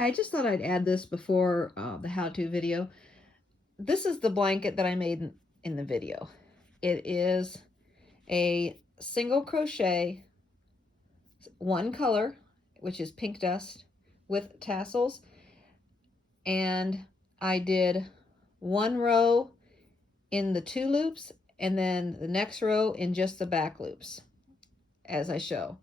Hi, I just thought I'd add this before the how-to video. This is the blanket that I made in the video. It is a single crochet, one color, which is pink dust, with tassels. And I did one row in the 2 loops and then the next row in just the back loops, as I show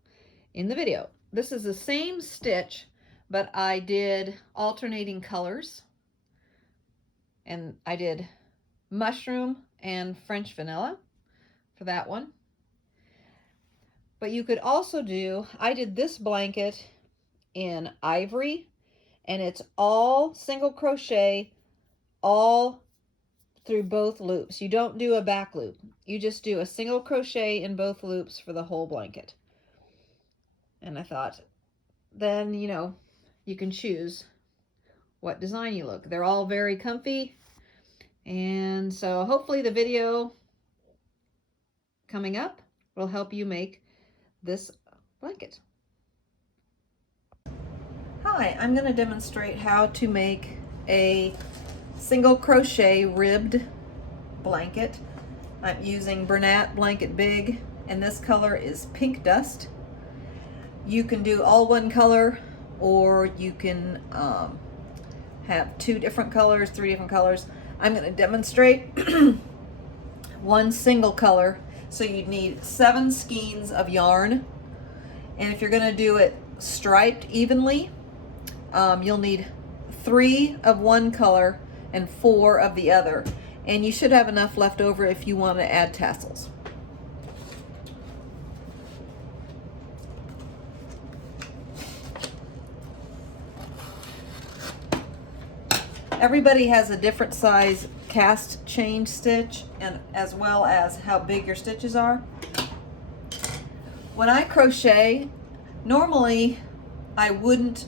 in the video. This is the same stitch, but I did alternating colors, and I did mushroom and French vanilla for that one. But you could also do, I did this blanket in ivory, and it's all single crochet all through both loops. You don't do a back loop. You just do a single crochet in both loops for the whole blanket. And I thought, then, you know, you can choose what design you look. They're all very comfy. And so hopefully the video coming up will help you make this blanket. Hi, I'm going to demonstrate how to make a single crochet ribbed blanket. I'm using Bernat Blanket Big, and this color is pink dust. You can do all one color, or you can have 2 different colors, 3 different colors. I'm going to demonstrate one single color. So you need 7 skeins of yarn, and if you're going to do it striped evenly, you'll need 3 of one color and 4 of the other, and you should have enough left over if you want to add tassels. Everybody has a different size cast chain stitch, and as well as how big your stitches are. When I crochet, normally I wouldn't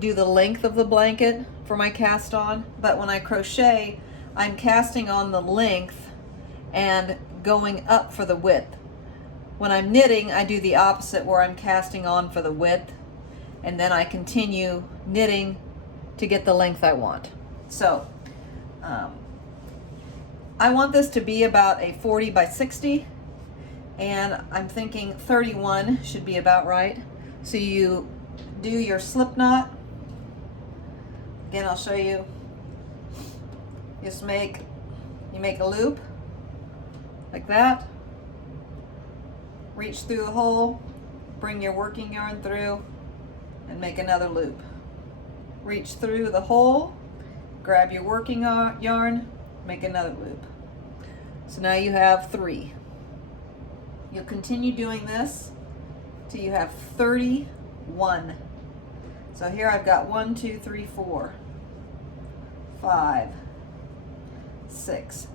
do the length of the blanket for my cast on, but when I crochet, I'm casting on the length and going up for the width. When I'm knitting, I do the opposite, where I'm casting on for the width, and then I continue knitting to get the length I want. So I want this to be about a 40 by 60, and I'm thinking 31 should be about right. So you do your slip knot. Again, I'll show you. Just you make a loop like that, reach through the hole, bring your working yarn through, and make another loop. Reach through the hole, grab your working yarn, make another loop. So now you have 3. You'll continue doing this till you have 31. So here I've got 1, 2, 3, 4, 5, 6,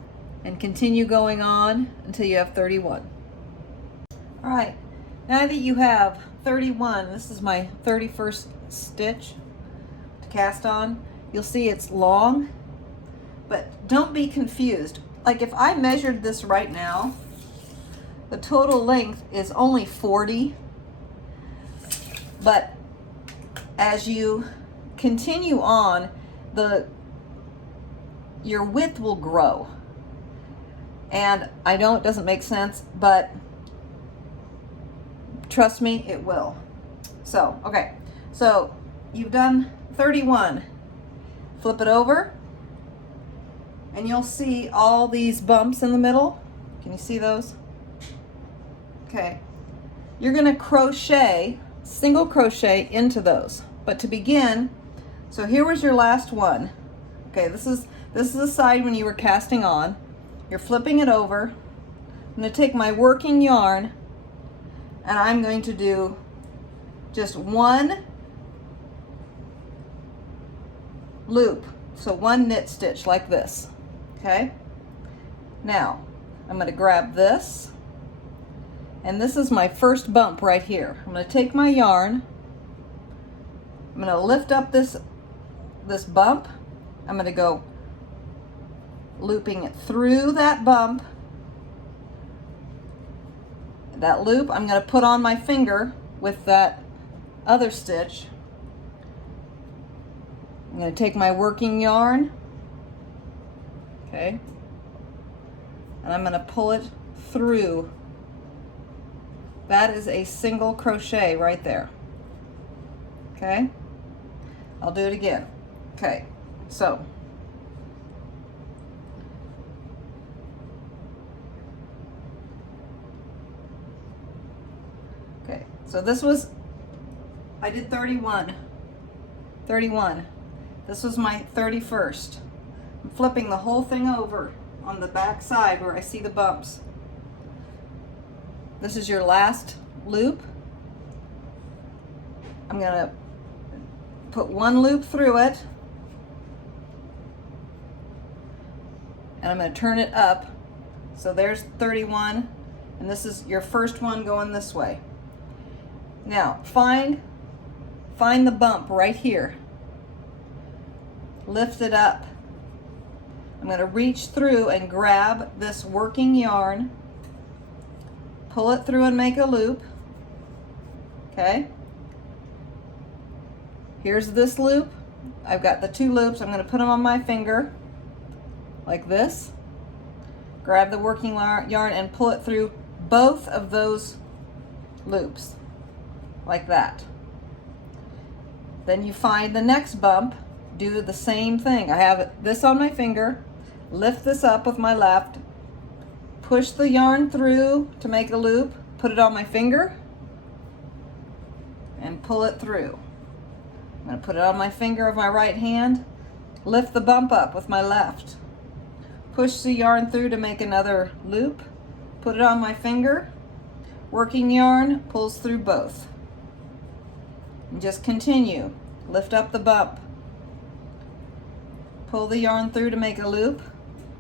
and continue going on until you have 31. All right, now that you have 31, this is my 31st stitch to cast on. You'll see it's long, but don't be confused. Like if I measured this right now, the total length is only 40, but as you continue on, your width will grow. And I know it doesn't make sense, but trust me, it will. So, okay, so you've done 31. Flip it over, and you'll see all these bumps in the middle. Can you see those? Okay, you're gonna crochet, single crochet into those. But to begin, so here was your last one. Okay, this is the side when you were casting on. You're flipping it over. I'm gonna take my working yarn, and I'm going to do just 1 loop. So 1 knit stitch like this, okay? Now, I'm gonna grab this, and this is my first bump right here. I'm gonna take my yarn, I'm gonna lift up this bump, I'm gonna go looping it through that bump, that loop. I'm gonna put on my finger with that other stitch, I'm going to take my working yarn, okay, and I'm going to pull it through. That is a single crochet right there. Okay, I'll do it again. Okay, so this was, I did 31. This was my 31st. I'm flipping the whole thing over on the back side where I see the bumps. This is your last loop. I'm gonna put one loop through it, and I'm gonna turn it up. So there's 31, and this is your first one going this way. Now find the bump right here. Lift it up. I'm going to reach through and grab this working yarn, pull it through and make a loop. Okay. Here's this loop. I've got the 2 loops. I'm going to put them on my finger like this. Grab the working yarn and pull it through both of those loops like that. Then you find the next bump, do the same thing. I have this on my finger, lift this up with my left, push the yarn through to make a loop, put it on my finger, and pull it through. I'm going to put it on my finger of my right hand, lift the bump up with my left, push the yarn through to make another loop, put it on my finger, working yarn pulls through both. And just continue. Lift up the bump. Pull the yarn through to make a loop.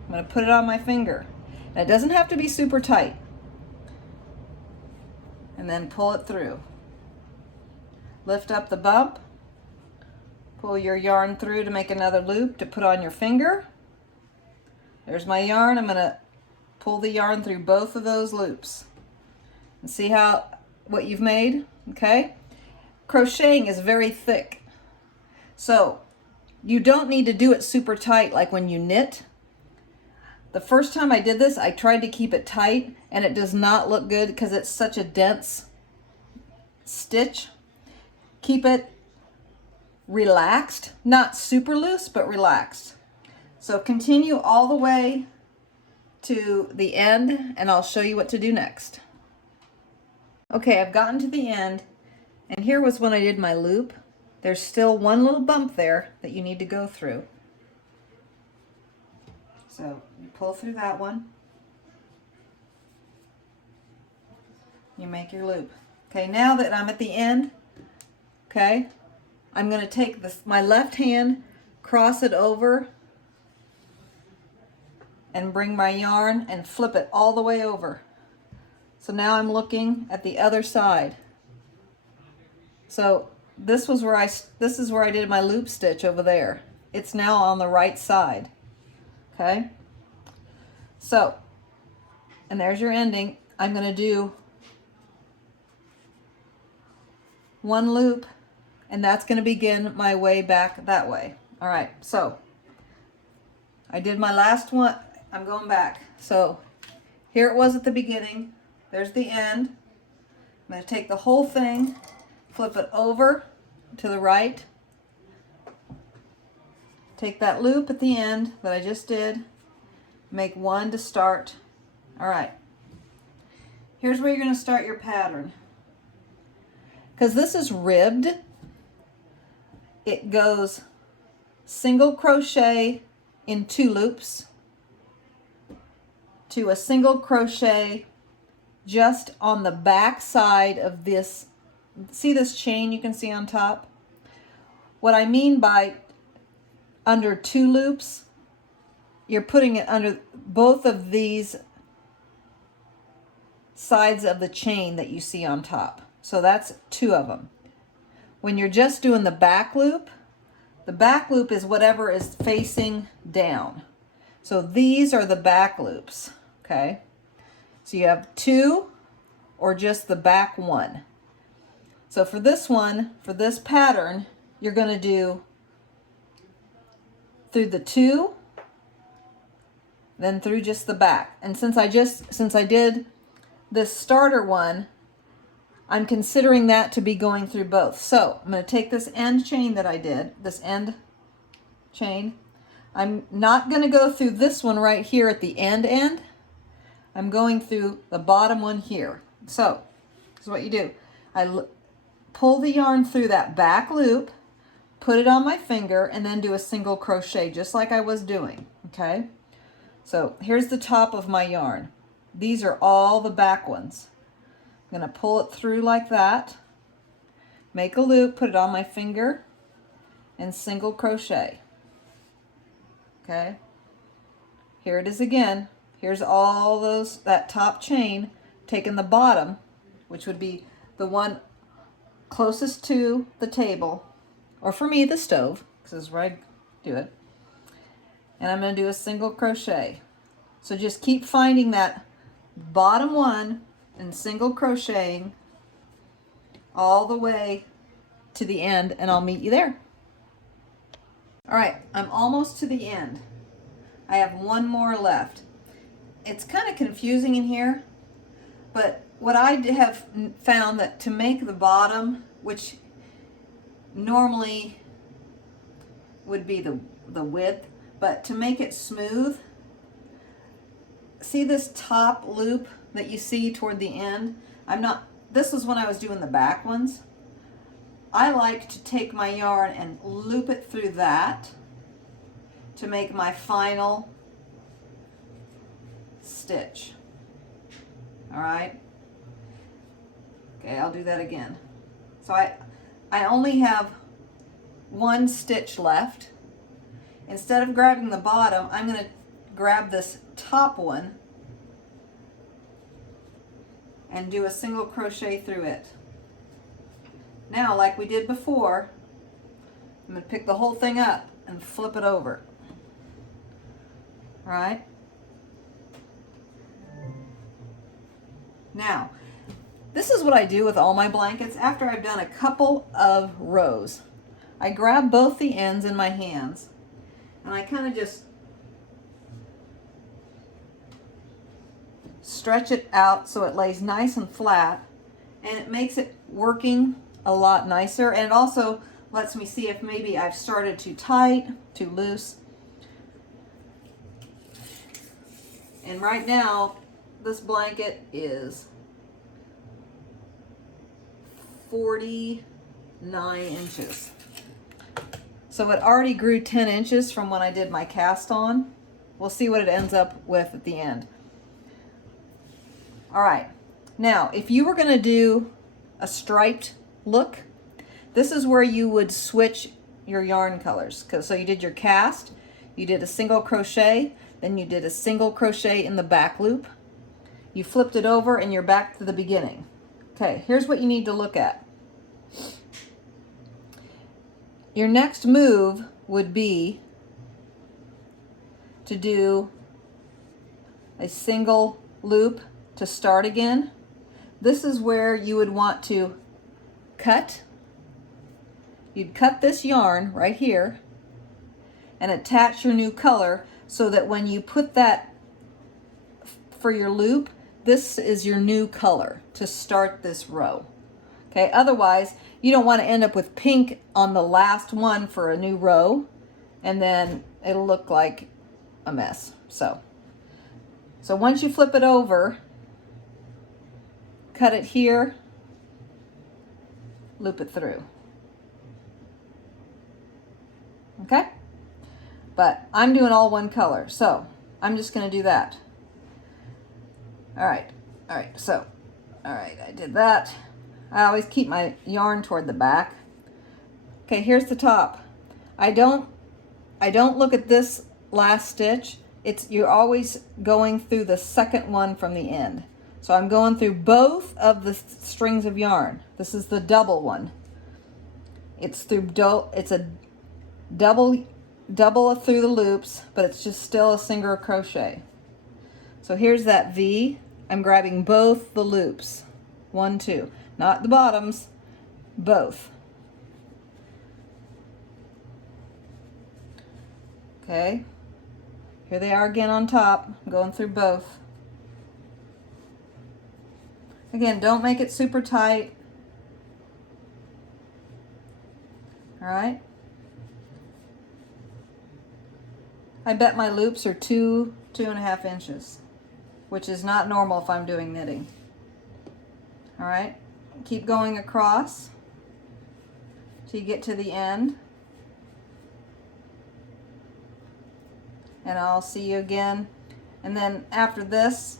I'm going to put it on my finger. And it doesn't have to be super tight. And then pull it through. Lift up the bump. Pull your yarn through to make another loop to put on your finger. There's my yarn. I'm going to pull the yarn through both of those loops. And see what you've made? Okay? Crocheting is very thick, so you don't need to do it super tight like when you knit. The first time I did this, I tried to keep it tight, and it does not look good because it's such a dense stitch. Keep it relaxed, not super loose, but relaxed. So continue all the way to the end, and I'll show you what to do next. Okay, I've gotten to the end. And here was when I did my loop. There's still one little bump there that you need to go through. So you pull through that one. You make your loop. Okay, now that I'm at the end, okay, I'm going to take my left hand, cross it over, and bring my yarn and flip it all the way over. So now I'm looking at the other side. So this is where I did my loop stitch over there. It's now on the right side. Okay? So, and there's your ending. I'm going to do one loop, and that's going to begin my way back that way. All right, so I did my last one. I'm going back. So here it was at the beginning. There's the end. I'm going to take the whole thing, flip it over to the right, take that loop at the end that I just did, make one to start. All right, here's where you're going to start your pattern. Because this is ribbed, it goes single crochet in 2 loops to a single crochet just on the back side of this. See this chain you can see on top? What I mean by under 2 loops, you're putting it under both of these sides of the chain that you see on top. So that's 2 of them. When you're just doing the back loop is whatever is facing down. So these are the back loops, okay? So you have 2 or just the back one. So for this one, for this pattern, you're going to do through the two, then through just the back. And since I did this starter one, I'm considering that to be going through both. So I'm going to take this end chain that I did, this end chain. I'm not going to go through this one right here at the end. I'm going through the bottom one here. So this is what you do. I pull the yarn through that back loop, put it on my finger, and then do a single crochet just like I was doing, okay? So here's the top of my yarn. These are all the back ones. I'm going to pull it through like that, make a loop, put it on my finger, and single crochet. Okay, here it is again. Here's all that top chain, taking the bottom, which would be the one closest to the table, or for me, the stove, because this is where I do it. And I'm going to do a single crochet. So just keep finding that bottom one and single crocheting all the way to the end, and I'll meet you there. All right, I'm almost to the end. I have one more left. It's kind of confusing in here, but what I have found that to make the bottom, which normally would be the width, but to make it smooth, see this top loop that you see toward the end? This was when I was doing the back ones. I like to take my yarn and loop it through that to make my final stitch. All right. Okay, I'll do that again. So I only have one stitch left. Instead of grabbing the bottom, I'm going to grab this top one and do a single crochet through it. Now, like we did before, I'm going to pick the whole thing up and flip it over. All right? Now, this is what I do with all my blankets after I've done a couple of rows. I grab both the ends in my hands and I kind of just stretch it out so it lays nice and flat, and it makes it working a lot nicer, and it also lets me see if maybe I've started too tight, too loose. And right now this blanket is 49 inches. So it already grew 10 inches from when I did my cast on. We'll see what it ends up with at the end. All right, now if you were going to do a striped look, this is where you would switch your yarn colors. So you did your cast, you did a single crochet, then you did a single crochet in the back loop, you flipped it over, and you're back to the beginning. Okay, here's what you need to look at. Your next move would be to do a single loop to start again. This is where you would want to cut. You'd cut this yarn right here and attach your new color so that when you put that for your loop, this is your new color to start this row. Okay, otherwise you don't want to end up with pink on the last one for a new row, and then it'll look like a mess. So once you flip it over, cut it here, loop it through. Okay? But I'm doing all one color, so I'm just going to do that. All right, so, all right, I did that. I always keep my yarn toward the back. Okay, here's the top. I don't look at this last stitch. You're always going through the second one from the end. So I'm going through both of the strings of yarn. This is the double one. It's a double through the loops, but it's just still a single crochet. So here's that V. I'm grabbing both the loops. 1, 2. Not the bottoms, both. Okay, here they are again on top. I'm going through both. Again, don't make it super tight. All right. I bet my loops are 2.5 inches, which is not normal if I'm doing knitting. All right, keep going across till you get to the end. And I'll see you again. And then after this,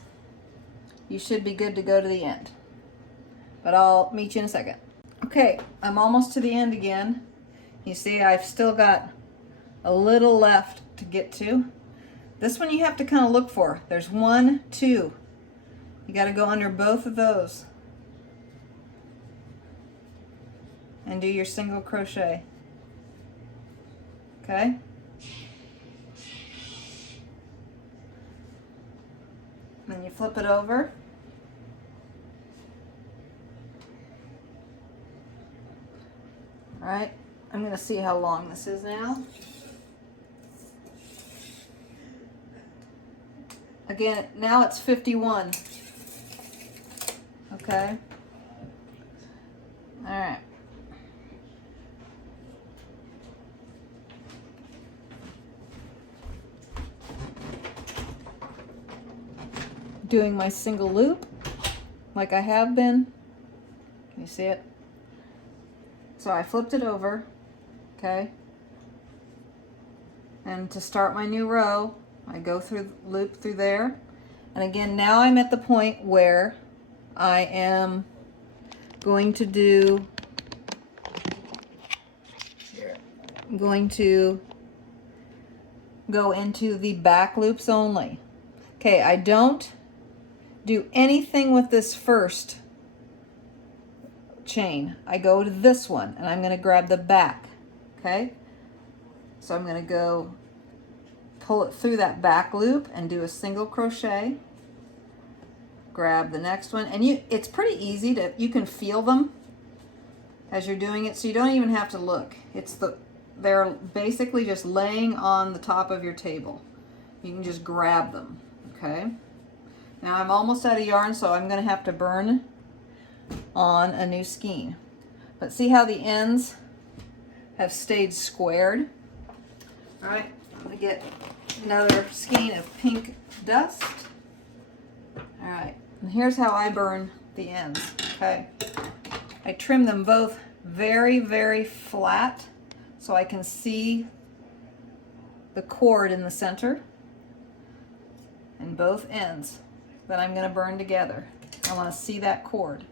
you should be good to go to the end. But I'll meet you in a second. Okay, I'm almost to the end again. You see, I've still got a little left to get to. This one you have to kind of look for. There's 1, 2. You got to go under both of those and do your single crochet. Okay? Then you flip it over. All right, I'm going to see how long this is now. Again, now it's 51. Okay. All right. Doing my single loop like I have been. Can you see it? So I flipped it over, okay? And to start my new row, I go through, loop through there. And again, now I'm at the point where I am going to do, I'm going to go into the back loops only. Okay, I don't do anything with this first chain. I go to this one and I'm going to grab the back. Okay, so I'm going to go pull it through that back loop and do a single crochet, grab the next one, and it's pretty easy to, you can feel them as you're doing it, so you don't even have to look. They're basically just laying on the top of your table. You can just grab them. Okay, now I'm almost out of yarn, so I'm going to have to burn on a new skein. But see how the ends have stayed squared? All right, I'm going to get another skein of pink dust. All right, and here's how I burn the ends. Okay, I trim them both very, very flat so I can see the cord in the center and both ends that I'm going to burn together. I want to see that cord.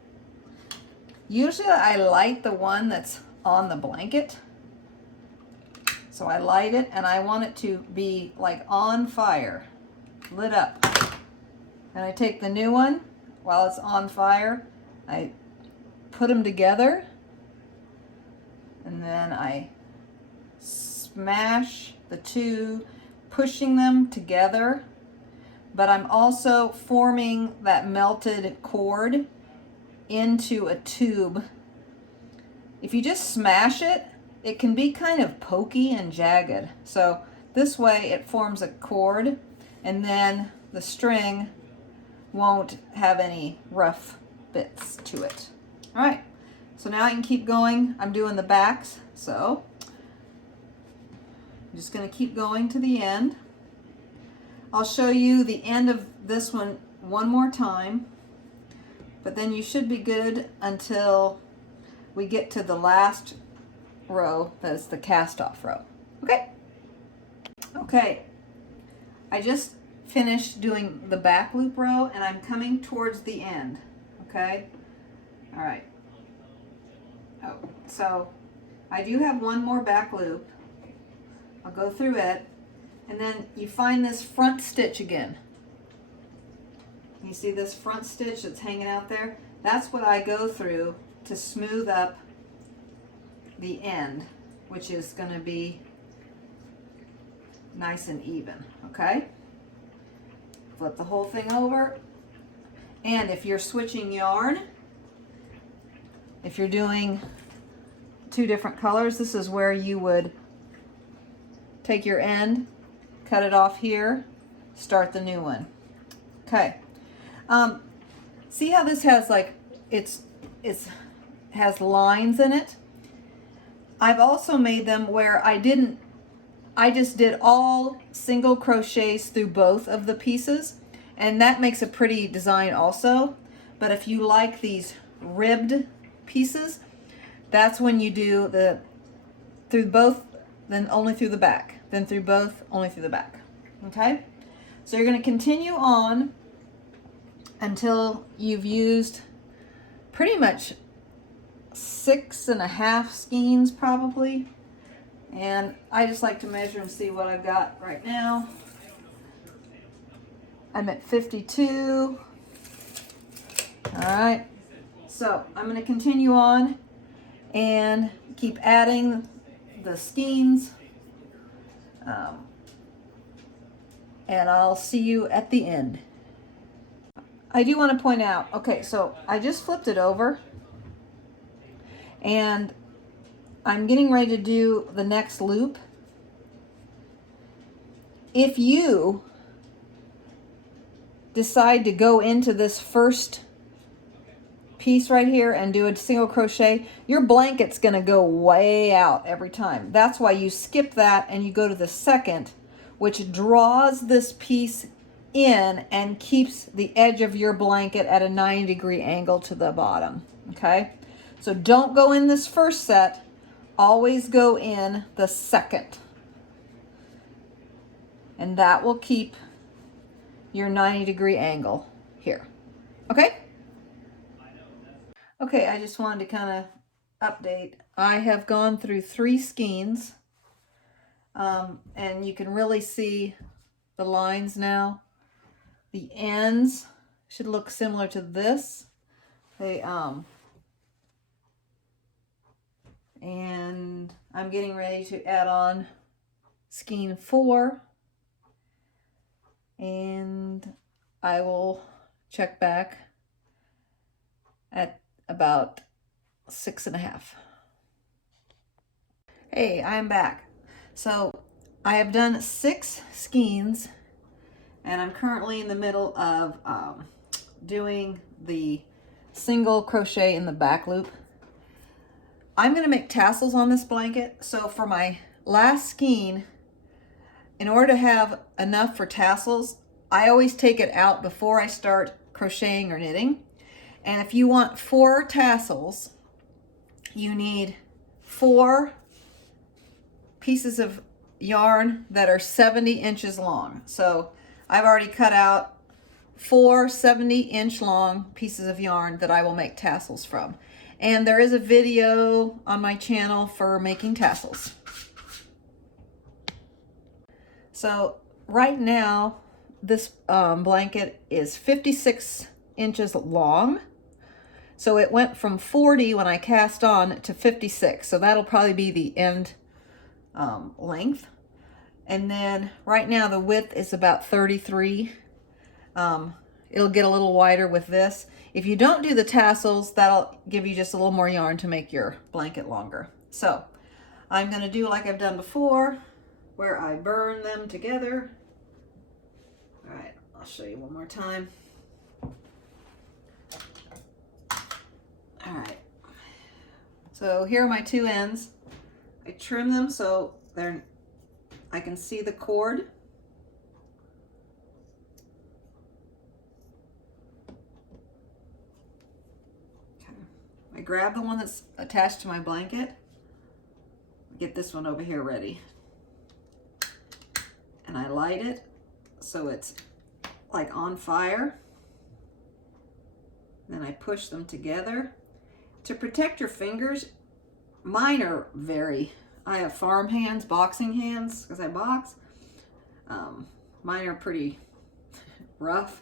Usually I light the one that's on the blanket. So I light it and I want it to be like on fire, lit up. And I take the new one while it's on fire, I put them together, and then I smash the two, pushing them together. But I'm also forming that melted cord into a tube. If you just smash it, it can be kind of pokey and jagged. So this way it forms a cord, and then the string won't have any rough bits to it. All right, so now I can keep going. I'm doing the backs, so I'm just going to keep going to the end. I'll show you the end of this one more time, but then you should be good until we get to the last row, that's the cast off row. Okay. Okay, I just finished doing the back loop row and I'm coming towards the end. Okay, all right. Oh, so I do have one more back loop. I'll go through it, and then you find this front stitch again. You see this front stitch that's hanging out there? That's what I go through to smooth up the end, which is going to be nice and even. Okay, flip the whole thing over, and if you're switching yarn, if you're doing two different colors, this is where you would take your end cut it off here, start the new one. Okay. See how this has like, it's has lines in it? I've also made them where I just did all single crochets through both of the pieces, and that makes a pretty design also. But if you like these ribbed pieces, that's when you do the through both, then only through the back, then through both, only through the back. Okay? So you're going to continue on until you've used pretty much 6.5 skeins probably. And I just like to measure and see what I've got right now. I'm at 52. All right. So I'm going to continue on and keep adding the skeins. And I'll see you at the end. I do want to point out, okay, so I just flipped it over and I'm getting ready to do the next loop. If you decide to go into this first piece right here and do a single crochet, your blanket's going to go way out every time. That's why you skip that and you go to the second, which draws this piece in and keeps the edge of your blanket at a 90-degree angle to the bottom. Okay, so don't go in this first set, always go in the second, and that will keep your 90-degree angle here. Okay. Okay, I just wanted to kind of update. I have gone through 3 skeins, and you can really see the lines now. The ends should look similar to this. They and I'm getting ready to add on skein 4, and I will check back at about 6.5. Hey, I'm back. So I have done 6 skeins, and I'm currently in the middle of doing the single crochet in the back loop. I'm going to make tassels on this blanket. So for my last skein, in order to have enough for tassels, I always take it out before I start crocheting or knitting. And if you want 4 tassels, you need 4 pieces of yarn that are 70 inches long. So I've already cut out 4 70-inch long pieces of yarn that I will make tassels from. And there is a video on my channel for making tassels. So right now, this blanket is 56 inches long. So it went from 40 when I cast on to 56. So that'll probably be the end length. And then right now the width is about 33. It'll get a little wider with this. If you don't do the tassels, that'll give you just a little more yarn to make your blanket longer. So I'm going to do like I've done before, where I burn them together. All right, I'll show you one more time. All right, so here are my 2 ends. I trim them so I can see the cord. Okay. I grab the one that's attached to my blanket. Get this one over here ready. And I light it so it's like on fire. Then I push them together. To protect your fingers, mine are I have farm hands, boxing hands, because I box. Mine are pretty rough,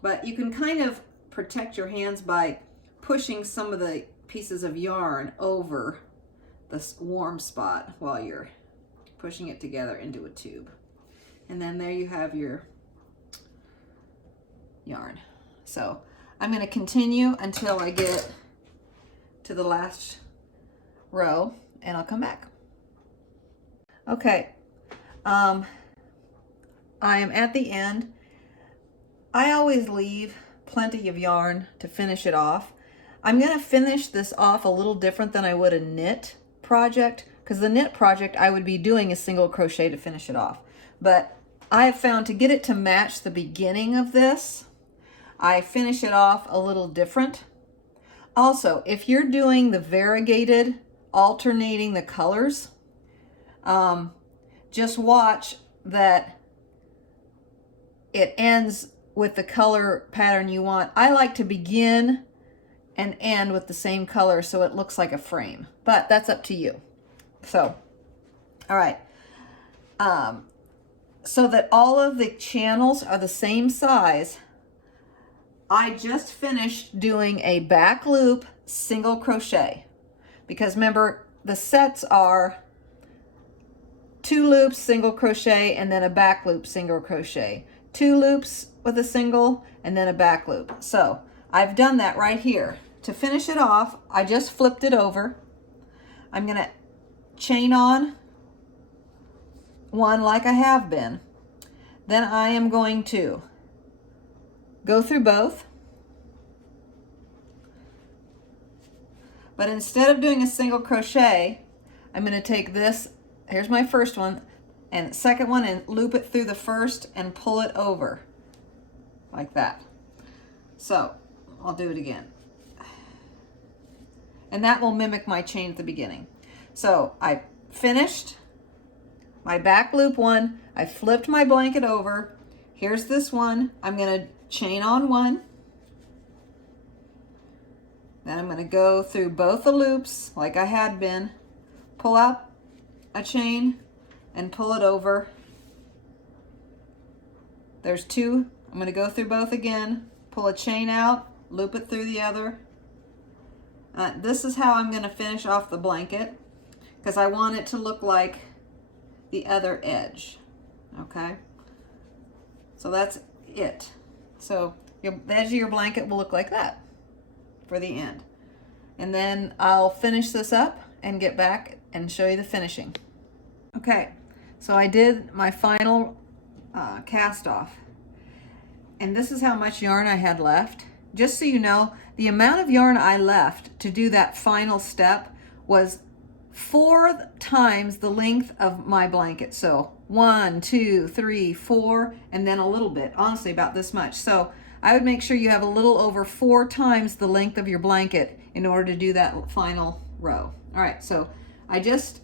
but you can kind of protect your hands by pushing some of the pieces of yarn over this warm spot while you're pushing it together into a tube. And then there you have your yarn. So I'm going to continue until I get to the last row, and I'll come back. Okay, I am at the end. I always leave plenty of yarn to finish it off. I'm going to finish this off a little different than I would a knit project, because the knit project I would be doing a single crochet to finish it off. But I have found to get it to match the beginning of this, I finish it off a little different. Also, if you're doing the variegated, alternating the colors, just watch that it ends with the color pattern you want. I like to begin and end with the same color so it looks like a frame, but that's up to you. So, all right. So that all of the channels are the same size, I just finished doing a back loop single crochet, because remember the sets are 2 loops single crochet and then a back loop single crochet, 2 loops with a single and then a back loop. So I've done that right here. To finish it off, I just flipped it over. I'm going to chain on one like I have been. Then I am going to go through both. But instead of doing a single crochet, I'm going to take this, here's my first one, and second one, and loop it through the first and pull it over like that. So I'll do it again. And that will mimic my chain at the beginning. So I finished my back loop one, I flipped my blanket over. Here's this one. I'm going to chain on one. Then I'm going to go through both the loops like I had been, pull out a chain and pull it over. There's 2. I'm going to go through both again, pull a chain out, loop it through the other. This is how I'm going to finish off the blanket, because I want it to look like the other edge. Okay, so that's it. So the edge of your blanket will look like that for the end. And then I'll finish this up and get back and show you the finishing. Okay, so I did my final cast off. And this is how much yarn I had left. Just so you know, the amount of yarn I left to do that final step was 4 times the length of my blanket. So 1, 2, 3, 4, and then a little bit, honestly about this much. So I would make sure you have a little over 4 times the length of your blanket in order to do that final row. All right, so I just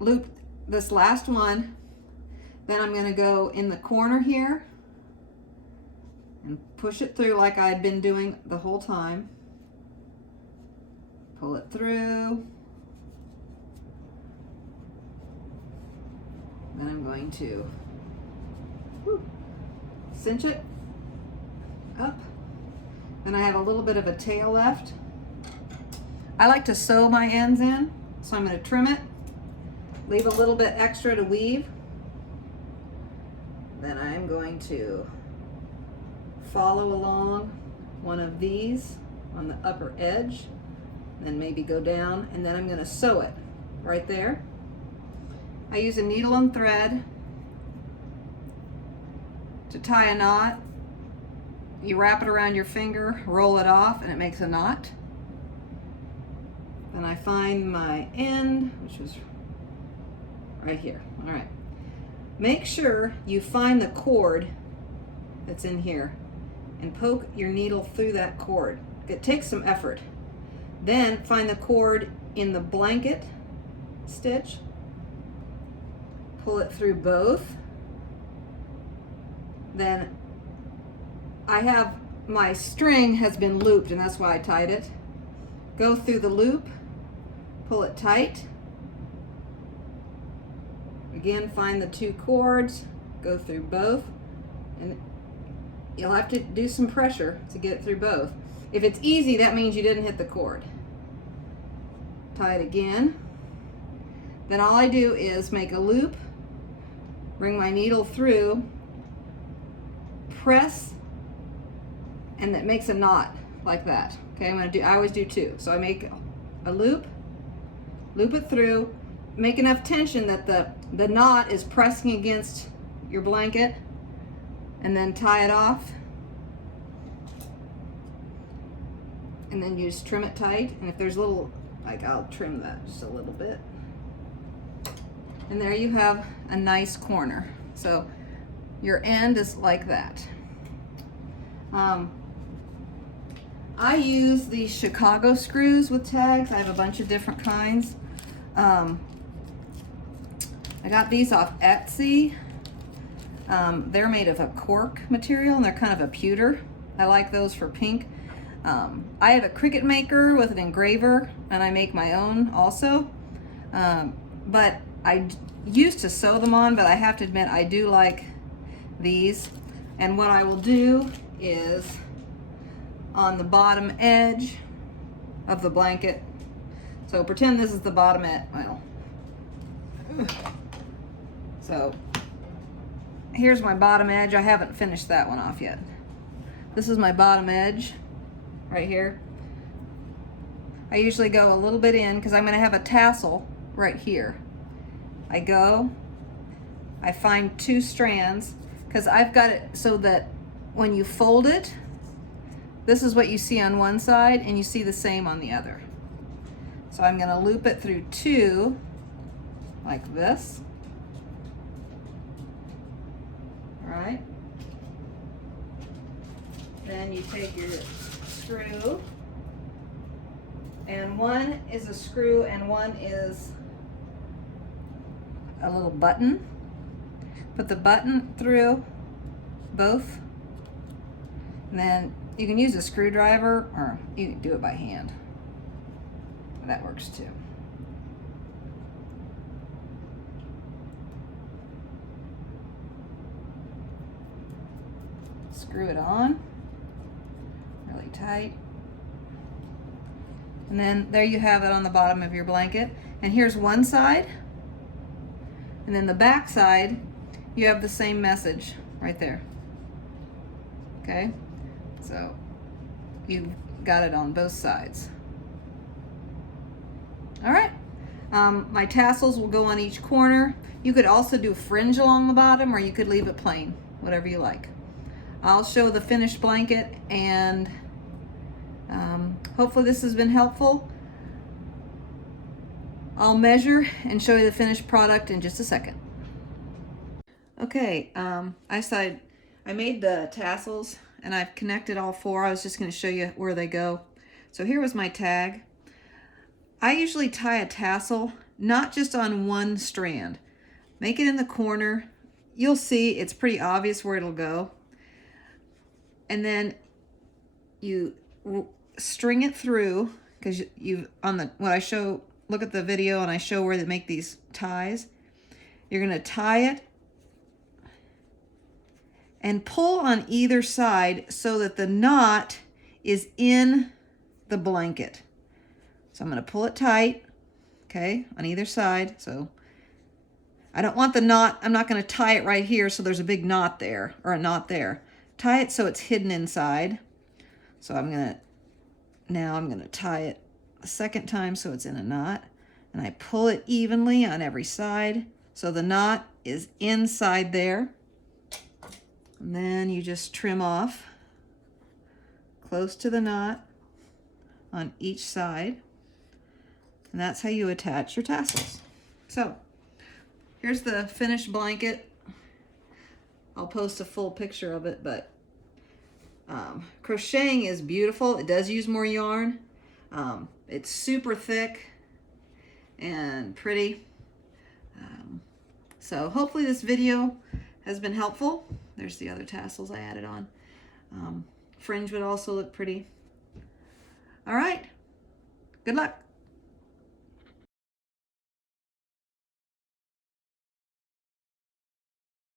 looped this last one. Then I'm going to go in the corner here and push it through like I'd been doing the whole time. Pull it through. Then I'm going to cinch it up. And I have a little bit of a tail left. I like to sew my ends in, so I'm going to trim it, leave a little bit extra to weave. Then I'm going to follow along one of these on the upper edge, then maybe go down, and then I'm going to sew it right there. I use a needle and thread to tie a knot. You wrap it around your finger, roll it off, and it makes a knot. Then I find my end, which is right here. All right. Make sure you find the cord that's in here and poke your needle through that cord. It takes some effort. Then find the cord in the blanket stitch. Pull it through both. Then I have my string has been looped, and that's why I tied it. Go through the loop, pull it tight. Again, find the 2 cords, go through both, and you'll have to do some pressure to get it through both. If it's easy, that means you didn't hit the cord. Tie it again. Then all I do is make a loop, bring my needle through, press, and that makes a knot like that. Okay, I always do 2. So I make a loop, loop it through, make enough tension that the knot is pressing against your blanket, and then tie it off. And then you just trim it tight. And if there's a little, like, I'll trim that just a little bit. And there you have a nice corner. So your end is like that. I use these Chicago screws with tags. I have a bunch of different kinds. I got these off Etsy. They're made of a cork material and they're kind of a pewter. I like those for pink. I have a Cricut maker with an engraver and I make my own also. But I used to sew them on, but I have to admit I do like these. And what I will do is on the bottom edge of the blanket, so pretend this is the bottom edge, well, so here's my bottom edge. I haven't finished that one off yet. This is my bottom edge right here. I usually go a little bit in because I'm going to have a tassel right here. I go, I find 2 strands because I've got it so that when you fold it, this is what you see on one side and you see the same on the other. So I'm going to loop it through 2 like this. All right. Then you take your screw, and one is a screw and one is a little button. Put the button through both, and then you can use a screwdriver or you can do it by hand. That works too. Screw it on really tight. And then there you have it on the bottom of your blanket. And here's one side. And then the back side, you have the same message right there. Okay? So you've got it on both sides. All right. My tassels will go on each corner. You could also do fringe along the bottom, or you could leave it plain, whatever you like. I'll show the finished blanket, and hopefully this has been helpful. I'll measure and show you the finished product in just a second. Okay, I made the tassels and I've connected all 4. I was just going to show you where they go. So here was my tag. I usually tie a tassel not just on one strand. Make it in the corner. You'll see it's pretty obvious where it'll go. And then you string it through, because when I show, look at the video and I show where they make these ties. You're going to tie it and pull on either side so that the knot is in the blanket. So I'm going to pull it tight, okay, on either side. So I don't want the knot, I'm not going to tie it right here so there's a big knot there, or a knot there. Tie it so it's hidden inside. So now I'm going to tie it a second time so it's in a knot. And I pull it evenly on every side so the knot is inside there. And then you just trim off close to the knot on each side. And that's how you attach your tassels. So here's the finished blanket. I'll post a full picture of it, but crocheting is beautiful. It does use more yarn. It's super thick and pretty. So hopefully this video has been helpful. There's the other tassels I added on. Fringe would also look pretty. All right, good luck.